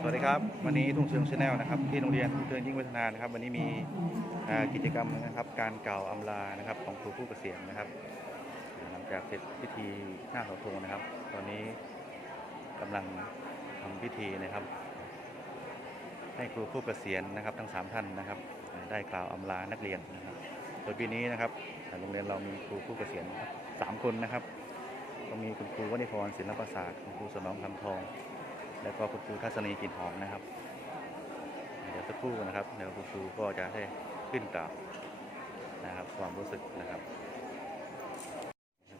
สวัสดีครับ วันนี้ทุ่งเชิงชาแนลนะครับที่โรงเรียนเตือนยิ่งวัฒนานะครับ วันนี้มีกิจกรรมนะครับ การกล่าวอำลานะครับ ของครูผู้เกษียณนะครับ หลังจากเสร็จพิธีหน้าเสาธงนะครับ ตอนนี้กำลังทำพิธีนะครับ ให้ครูผู้เกษียณนะครับ ทั้งสามท่านนะครับ ได้กล่าวอำลานักเรียนนะครับโดยปีนี้นะครับโรงเรียนเรามีครูผู้เกษียณสามคนนะครับก็มีคุณครูวณิพรศิลปศาสตร์คุณครูสนองคำทอง แล้วก็คุณครูทัศนีกลิ่นหอมนะครับ เดี๋ยวสักครู่นะครับเดี๋ยวคุณครูก็จะได้ขึ้นกล่าวนะครับ ความรู้สึกนะครับ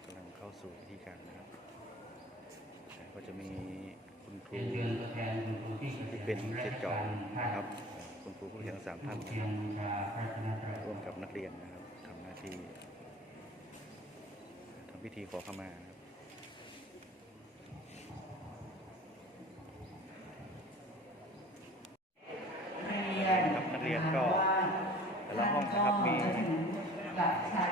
กำลังเข้าสู่พิธีการนะครับ ก็จะมีคุณครูเป็นเดือนตัวแทนคุณครูที่ที่เป็นเศษจอนะครับ คุณครูผู้เรียนทั้งสามท่านนะครับร่วมกับนักเรียนนะครับทำหน้าที่ทำพิธีขอเข้ามานะครับนักเรียนก็แต่ละห้องนะครับมี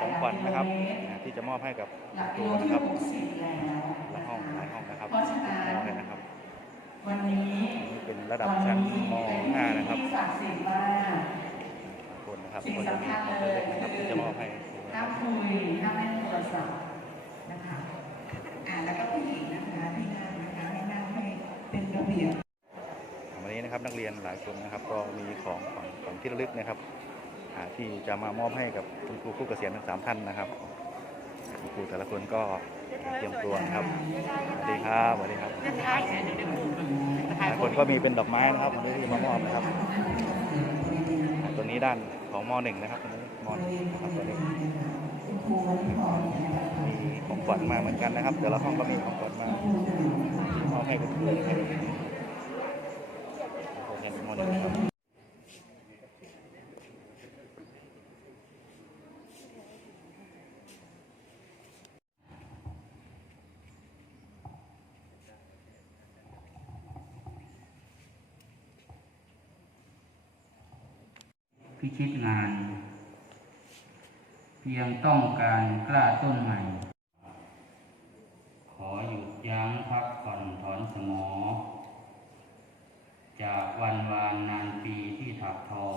ของขวัญนะครับอ่าที่ จะมอบให้กับหลักคกิรูโลที่นะครับหกสิบแล้วละห้องหลายห้องนะครับเพราะฉะนั้นมอบให้นะครับวันนี้นี่เป็นระดับวันชั้นนี้มเป็น .5 นะครับที่ศักดิ์สิทธิ์มากคนนะครับสิ่งก็จะมีสำคัญของเลเล็ยกๆนะครับคือที่จะมอบให้ครูนะคห้ารับมคุยห้ามเล่นโทรศัพท์นะคะอ่าแล้วก็ผู้หญิงนะคะให้นั่งนะคะให้นั่งให้เป็นระเบียบวันนี้นะครับนักเรียนหลายคนนะครับ ก็มีของของของที่ระลึกนะครับอ่าที่จะมามอบให้กับคุณครูผู้เกษียณทั้งสามท่านนะครับ คุณครูแต่ละคนก็เตรียมตัวนะครับสวัสดีครับสวัสดีครับหลายคนก็มีเป็นดอกไม้นะครับวันนี้ที่จะมามอบนะครับอ่าตัวนี้ด้านของม .1 นะครับตัวนี้ม .1 นะครับตัวนี้คุณครูวณิพรนะคะมีของขวัญมาเหมือนกันนะครับ แต่ละห้องก็มีของขวัญมามอบให้กับครูนะครับโอเคม .1 ครับ พิชิตงาน เพียง ต้องการกล้าต้นใหม่ ขอหยุดยั้งพักผ่อนถอนสมอ จากวันวานนานปีที่ถักทอ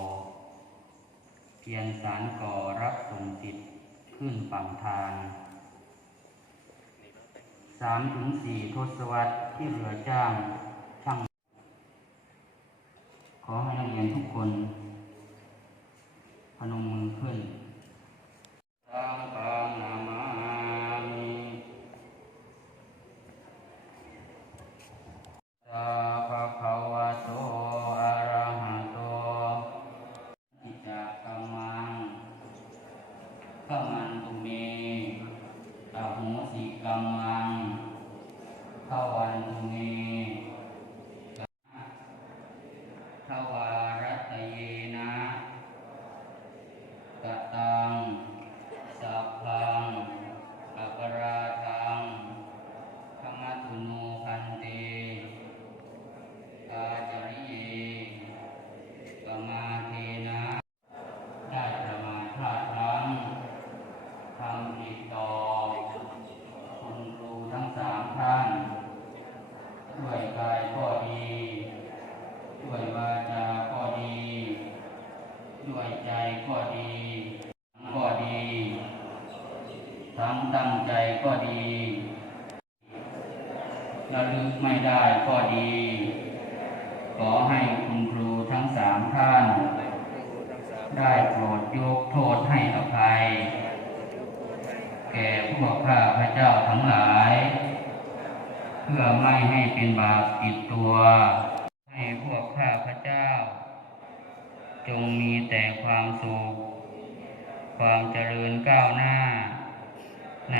เพียรสารก่อรับส่งจิตขึ้นฝั่งทางสามถึงสี่ทศวรรษที่เรือจ้างช่าง ขอให้นักเรียนทุกคน พนมมือขึ้น ก็ดีระลึกไม่ได้ก็ดี ขอให้คุณครูทั้งสามท่าน ได้โปรดยกโทษให้อภัย แก่พวกข้าพระเจ้าทั้งหลาย เพื่อไม่ให้เป็นบาปติดตัว ให้พวกข้าพระเจ้า จงมีแต่ความสุข ความเจริญก้าวหน้าใน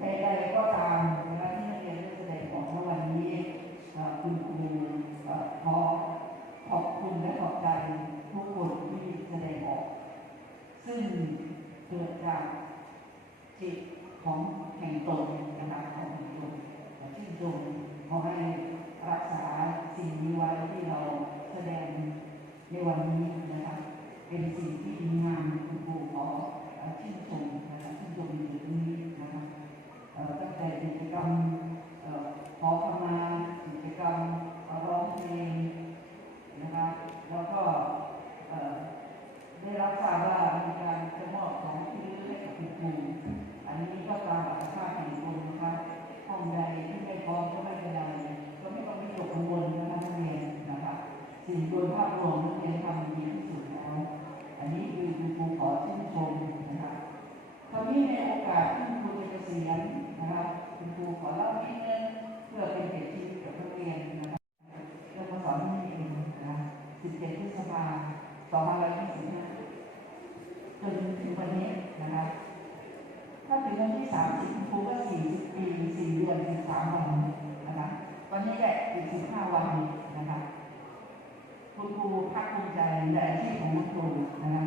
คื ขอเล่เพื่อเป็นเกียรติชีวิตกับนักเรียนนะคะเรื่องมาสอนที่นี่เองนะคะ17พฤษภาคม2525จนถึงวันนี้นะคะถ้าถึงวันที่ 30คุณครูก็40ปี4เดือน13วันนะคะวันนี้แหละอีก15วันนะคะคุณครูภาคภูมิใจในอาชีพของคุณครูนะคะ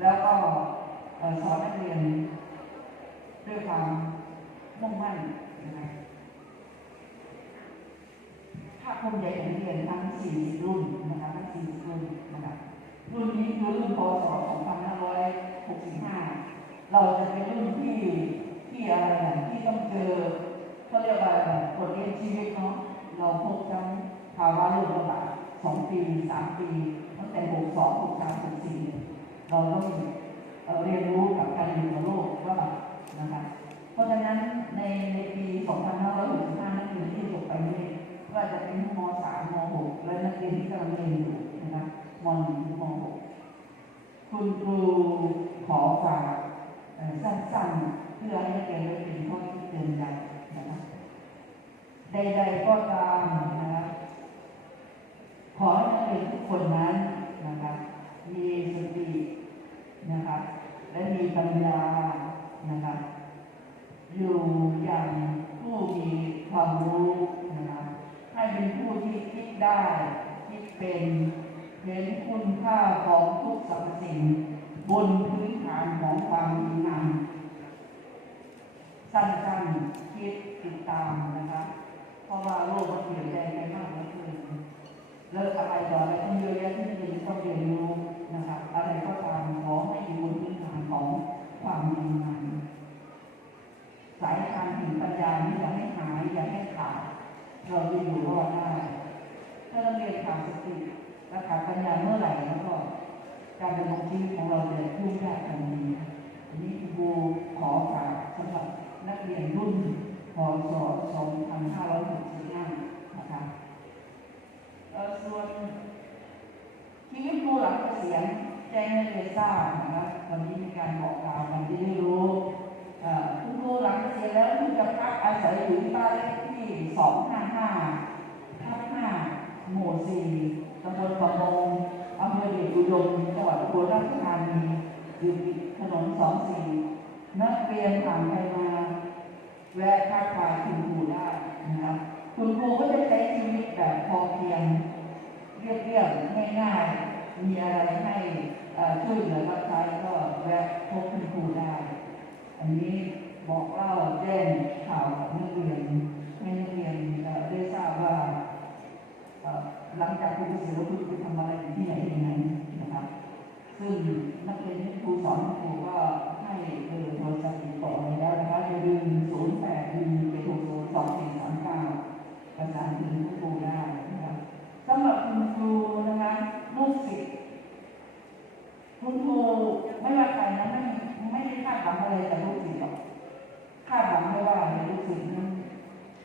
แล้วก็สอนนักเรียนด้วยความมุ่งมั่นนะคะ ภาคภูมิใจของเรียนทั้ง 40 รุ่นนะคะทั้ง 40 รุ่นนะคะรุ่นนี้คือรุ่นพศ2565 เราจะเป็นรุ่นที่ที่อะไรนะที่ต้องเจอเขาเรียกว่าอะไรบทเรียนชีวิตเนาะเราพบทั้งภาวะโรคระบาด2 ปี 3 ปีตั้งแต่ 62 63 64 เราต้องเรียนรู้กับการอยู่กับโลกว่านะคะเพราะฉะนั้น ก็จะเป็นม .3 ม .6 และนักเรียนที่กำลังเรียนอยู่นะครับม .1 ถึงม .6 คุณครูขอฝากสั้นๆเพื่อให้นักเรียนได้เป็นข้อคิดเตือนใจนะครับใดๆก็ตามนะครับขอให้นักเรียนทุกคนนั้นนะครับมีสตินะครับและมีปัญญานะครับอยู่อย่างผู้มีความรู้ เป็นผู้ที่คิดได้คิดเป็นเห็นคุณค่าของทุกสรรพสิ่ง บนพื้นฐานของความดีงามสั้นๆคิดติดตามนะครับ เพราะว่าโลกมันเปลี่ยนแปลงไปมากเหลือเกิน เลิกอะไรต่ออะไรต้องเยอะแยะที่จะต้องเรียนรู้นะครับ อะไรก็ตามขอให้อยู่บนพื้นฐานของความดีงามสายทางแห่งปัญญานี้อย่าให้หายอย่าให้ขาดเราจะอยู่รอดได้ ถ้าเราเรียนขาดสติและขาดปัญญาเมื่อไหร่แล้วก็ การดำรงชีวิตของเราจะยุ่งยากทันทีอันนี้ครูขอฝากสำหรับนักเรียนรุ่นพศ2565นะครับ เอ่อส่วนชีวิตครูหลังเกษียณแจ้งให้เรียนทราบนะครับวันนี้มีการบอกกล่าวกันจะได้รู้เอ่อคุณครูหลังเกษียณแล้วที่จะพักอาศัยอยู่ที่บ้านเลขที่ 255ทับ5หมู่ 4ตำบลประมงอำเภอเดชอุดมจังหวัดอุบลราชธานีอยู่ติดถนน 24 นักเรียนผ่านไปมา แวะทักทายคุณครูได้นะครับคุณครูก็จะใช้ชีวิตแบบพอเพียงเรียบๆง่ายๆมีอะไรให้ช่วยเหลือรับใช้ก็แวะพบคุณครูได้ อันนี้บอกเล่าแจ้งข่าวกับนักเรียนให้นักเรียนได้ทราบว่าหลังจากครูเกษียแล้วคุณไปทำอะไรอยู่ที่ไหนยังไงนะครับ ซึ่งนักเรียนที่ครูสอนครูก็ให้เบอร์โทรศัพท์ติดต่อไว้แล้วนะคะอย่าลืม0 8 1 7 6 0 2 4 3 9ประสานถึงคุณครูได้นะครับสำหรับคุณครูนะคะลูกศิษย์คุณครูไม่ว่าใครนะไม่ไม่ได้คาดหวังอะไรจากลูกศิษย์หรอกคาดหวังไม่ว่าในลูกศิษย์นั้น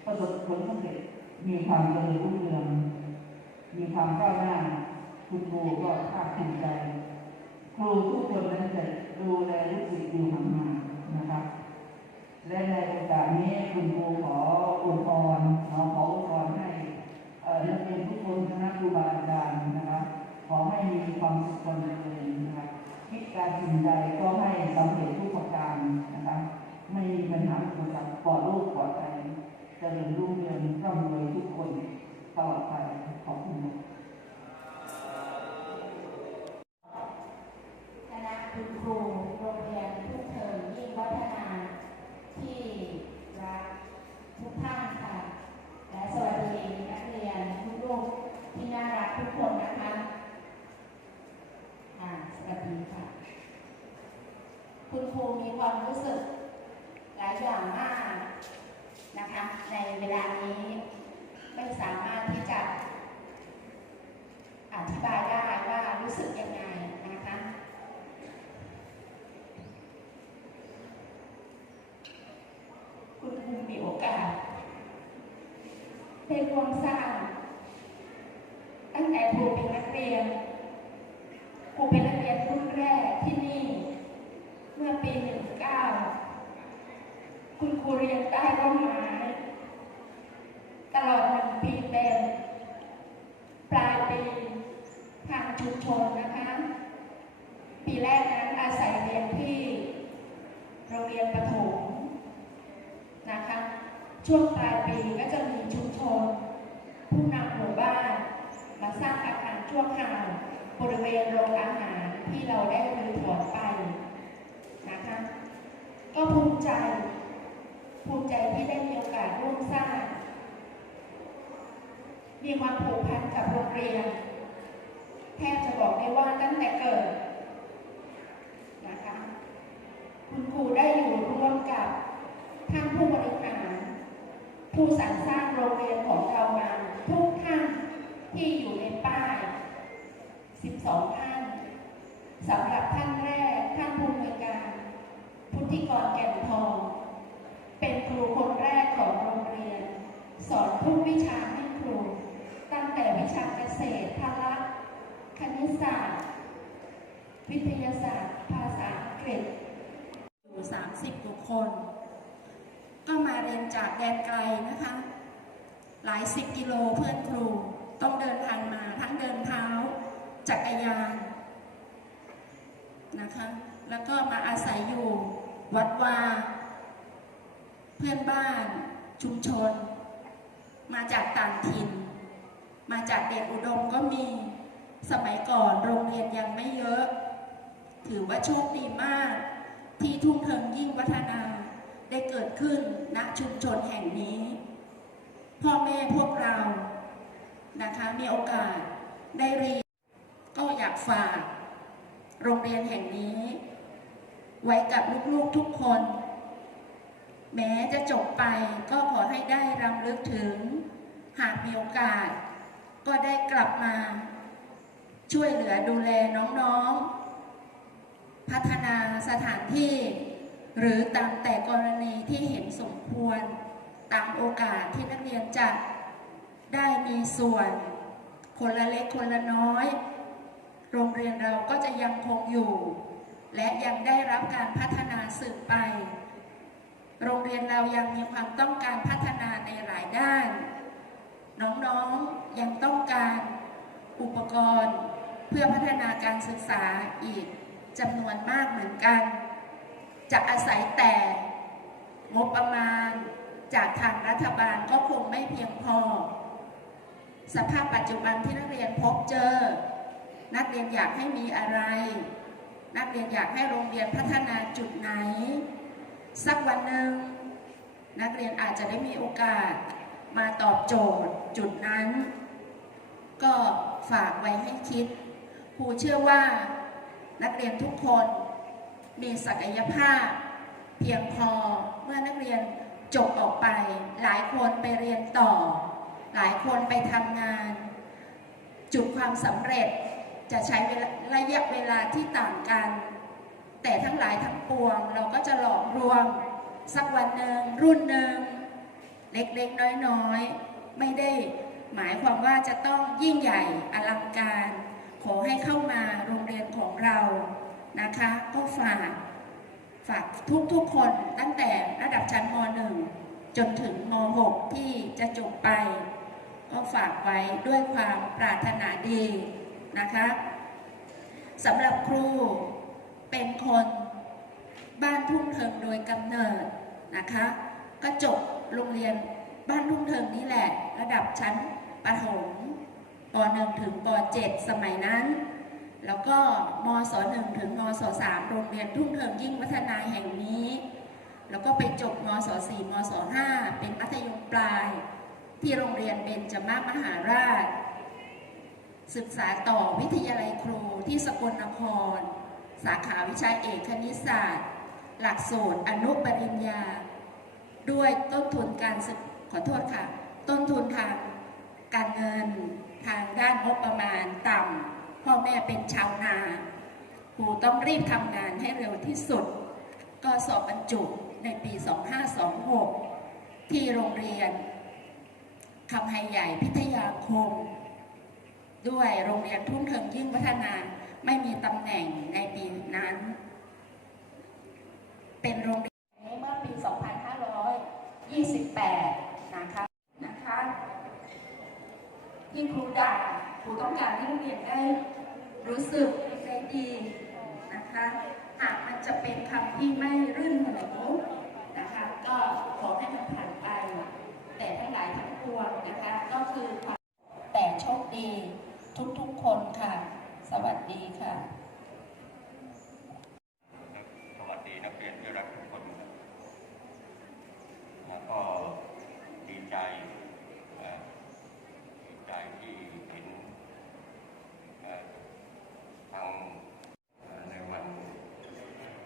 ประสบผลสำเร็จมีความเจริญรุ่งเรืองมีความก้าวหน้า คุณครูก็ภาคภูมิใจ ครูทุกคนนั้นจะดูแลลูกศิษย์อยู่ห่างๆนะครับ และในโอกาสนี้คุณครูขออวยพรขอขออวยพรให้เอ่อนักเรียนทุกคนคณะครูบาอาจารย์นะครับ ขอให้มีความสุขความเจริญนะครับคิดการสิ่งใดก็ให้สำเร็จทุกประการนะครับ ไม่มีปัญหาอุปสรรคปลอดโรคปลอดภัยเจริญรุ่งเรืองร่ำรวยทุกคนตลอดไปขอบคุณครับ คณะคุณครูโรงเรียนทุกเทอมยิ่งวัฒนา คุณครูมีความรู้สึกหลายอย่างมากนะคะ ในเวลานี้ไม่สามารถที่จะอธิบายได้ว่ารู้สึกยังไงนะคะ คุณครูมีโอกาส ได้ร่วมสร้างตั้งแต่ครูเป็นนักเรียนครูเป็นนักเรียนรุ่นแรกที่นี่ เมื่อปี 19 คุณครูเรียนใต้ร่มไม้ตลอดหนึ่งปีเต็มปลายปีทางชุมชนนะคะ ปีแรกนั้นอาศัยเรียนที่โรงเรียนประถมนะคะ ช่วงปลายปีก็จะมีชุมชน ผู้นำหมู่บ้านมาสร้างอาคารชั่วคราว บริเวณโรงอาหารที่เราได้รื้อถอนไปนะคะก็ภูมิใจ ภูมิใจที่ได้มีโอกาสร่วมสร้าง มีความผูกพันกับโรงเรียน แทบจะบอกได้ว่าตั้งแต่เกิดนะคะคุณครูได้อยู่ร่วมกับท่านผู้บริหาร ผู้สรรสร้างโรงเรียนของเรามาทุกท่านที่อยู่ใน 12 ท่านสำหรับท่านแรกท่านผู้อำนวยการ พุทธิกรแก่นทอง เป็นครูคนแรกของโรงเรียน สอนทุกวิชาให้ครู ตั้งแต่วิชาเกษตรพละคณิตศาสตร์ วิทยาศาสตร์ ภาษาอังกฤษอยู่30กว่าคน ก็มาเรียนจากแดนไกลนะคะ หลายสิบกิโลเพื่อนครู ต้องเดินทางมาทั้งเดินเท้า จักรยานนะคะ แล้วก็มาอาศัยอยู่วัดวา เพื่อนบ้านชุมชน มาจากต่างถิ่น มาจากเดชอุดมก็มีสมัยก่อนโรงเรียนยังไม่เยอะ ถือว่าโชคดีมาก ที่ทุ่งเทิงยิ่งวัฒนาได้เกิดขึ้นณชุมชนแห่งนี้ พ่อแม่พวกเรานะคะมีโอกาสได้เรียน ก็อยากฝาก โรงเรียนแห่งนี้ ไว้กับลูกๆทุกคน แม้จะจบไปก็ขอให้ได้รำลึกถึง หากมีโอกาส ก็ได้กลับมา ช่วยเหลือดูแลน้องๆ พัฒนาสถานที่ หรือตามแต่กรณีที่เห็นสมควร ตามโอกาสที่นักเรียนจะได้มีส่วน คนละเล็กคนละน้อย โรงเรียนเราก็จะยังคงอยู่ และยังได้รับการพัฒนาสืบไป โรงเรียนเรายังมีความต้องการพัฒนาในหลายด้าน น้องๆยังต้องการอุปกรณ์ เพื่อพัฒนาการศึกษาอีกจำนวนมากเหมือนกัน จะอาศัยแต่งบประมาณจากทางรัฐบาลก็คงไม่เพียงพอ สภาพปัจจุบันที่นักเรียนพบเจอ นักเรียนอยากให้มีอะไร นักเรียนอยากให้โรงเรียนพัฒนาจุดไหน สักวันหนึ่งนักเรียนอาจจะได้มีโอกาสมาตอบโจทย์จุดนั้น ก็ฝากไว้ให้คิดครูเชื่อว่านักเรียนทุกคนมีศักยภาพ เพียงพอเมื่อนักเรียนจบออกไป หลายคนไปเรียนต่อ หลายคนไปทำงาน จุดความสำเร็จ จะใช้ระยะเวลาที่ต่างกัน แต่ทั้งหลายทั้งปวง เราก็จะหลอมรวมสักวันหนึ่งรุ่นหนึ่งเล็กๆ น้อยๆ ไม่ได้หมายความว่าจะต้องยิ่งใหญ่อลังการ ขอให้เข้ามาโรงเรียนของเรานะคะ ก็ฝากฝากทุกๆคนตั้งแต่ระดับชั้นม .1 จนถึงม .6 ที่จะจบไป ก็ฝากไว้ด้วยความปรารถนาดี นะคะสำหรับครูเป็นคนบ้านทุ่งเทิงโดยกำเนิดนะคะก็จบโรงเรียนบ้านทุ่งเทิงนี่แหละ ระดับชั้นประถมป .1 ถึงป .7 สมัยนั้น แล้วก็มศ 1 ถึงมศ 3 โรงเรียนทุ่งเทิงยิ่งวัฒนาแห่งนี้ แล้วก็ไปจบมศ 4 มศ 5 เป็นมัธยมปลาย ที่โรงเรียนเบญจมามหาราช ศึกษาต่อวิทยาลัยครูที่สกลนคร สาขาวิชาเอกคณิตศาสตร์ หลักสูตรอนุปริญญา ด้วยต้นทุนการขอโทษค่ะ ต้นทุนทางการเงินทางด้านงบประมาณต่ำพ่อแม่เป็นชาวนาครูต้องรีบทำงานให้เร็วที่สุด ก็สอบบรรจุในปี 2526 ที่โรงเรียนคำไฮใหญ่พิทยาคม ด้วยโรงเรียนทุ่งเทิงยิ่งพัฒนาไม่มีตำแหน่งในปีนั้น เป็นโรงเรียนนี้เมื่อปี 2528 นะคะนะคะที่ครูด่าครูต้องการให้นักเรียนได้รู้สึกได้ดีนะคะหากมันจะเป็นคำที่ไม่รื่นหูนะคะ ก็ขอให้มันผ่านไป แต่ทั้งหลายทั้งปวงนะคะ ก็คือความแต่โชคดีทุกๆ คนค่ะ สวัสดีค่ะ สวัสดีนักเรียนที่รักทุกคนครับแล้วก็ดีใจเอ่อดีใจที่เห็นเอ่อทางเอ่อในวัน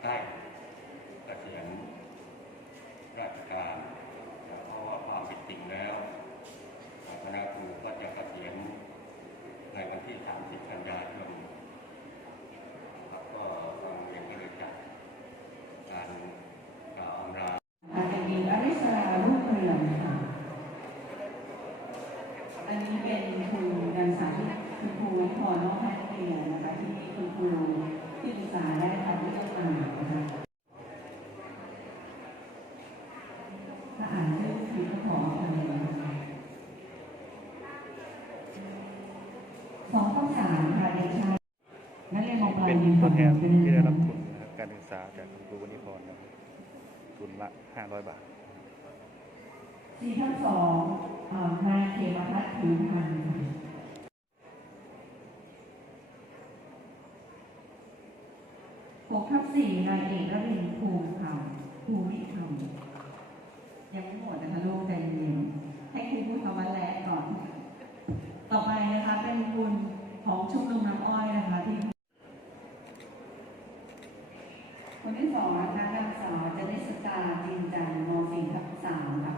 ใกล้เกษียณราชการนะเพราะว่าความเป็นจริงแล้วคณะครูก็จะเกษียณในวันที่ 30 กันยายน ครับก็ทางโรงเรียนก็เลยจัดการกล่าวอำลา อาจารย์หญิงอริสรารุ่งเรืองค่ะ อันนี้เป็นคุณการสาธิตคุณครูที่พอน้องให้นักเรียนนะคะที่คุณครูที่ปรึกษาได้ทำเรื่องอ่านนะคะถ้าอ่านชื่อผิดก็ขออภัยนะคะสองข้อสามค่ะเด็กชายนักเรียนมปลาย เป็น มี ตัวแทน เป็น ที่ได้รับทุนนะครับการศึกษาจากคุณครูวณิพรนะครับทุ ร้อยบาทสี่ทับสองนายเขมพัฒน์ผิวพันธ์หกทับสี่นายเอกระวินภูมิธรรมภูมิธรรมยังไม่หมดนะคะลูกใจเย็นให้ครูพูดคำว่าและก่อน ต่อไปนะคะเป็นคุณของชุมนุมน้ำอ้อยนะคะที่ คนที่สองนะคะนางสาวจนิสตาจินจันทร์ม .4 ทับสามค่ะ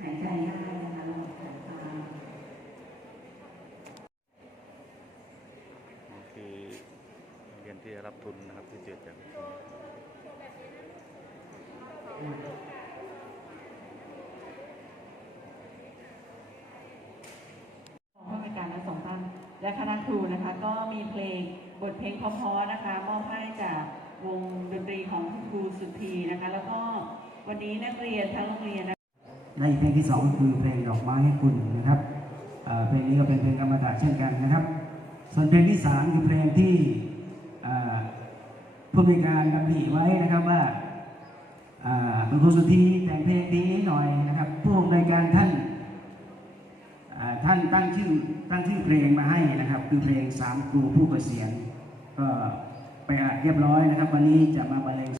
หายใจได้นะคะระบบสายตา นี่คือนักเรียน ที่ได้รับทุนนะครับที่เกิดจากคุณครูของผู้จัดการและสองท่านและคณะครูนะคะ ก็มีเพลงบทเพลงเพราะๆนะคะมอบให้จากวงดนตรีของคุณครูสุธีนะคะ แล้วก็วันนี้นักเรียนทั้งโรงเรียนและอีกเพลงที่สองก็คือเพลงดอกไม้ให้คุณนะครับเอ่อเพลงนี้ก็เป็นเพลงกรรมฐานเช่นกันนะครับ ส่วนเพลงที่สามคือเพลงที่เอ่อ ผู้มีการกำหนิไว้นะครับว่าคุณครูสุธีแต่งเพลงนี้หน่อยนะครับผู้อำนวยการท่านท่านตั้งชื่อตั้งชื่อเพลงมาให้นะครับ คือเพลงสามครูผู้เกษียณก็ไปอัดเรียบร้อยนะครับ วันนี้จะมาบรรเลง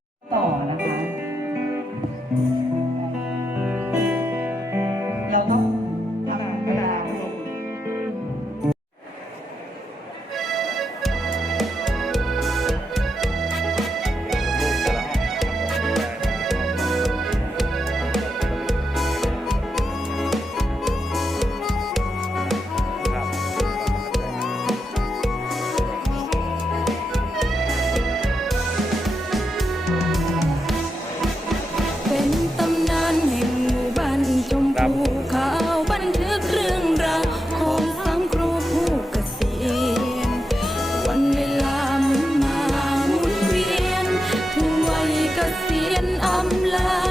love.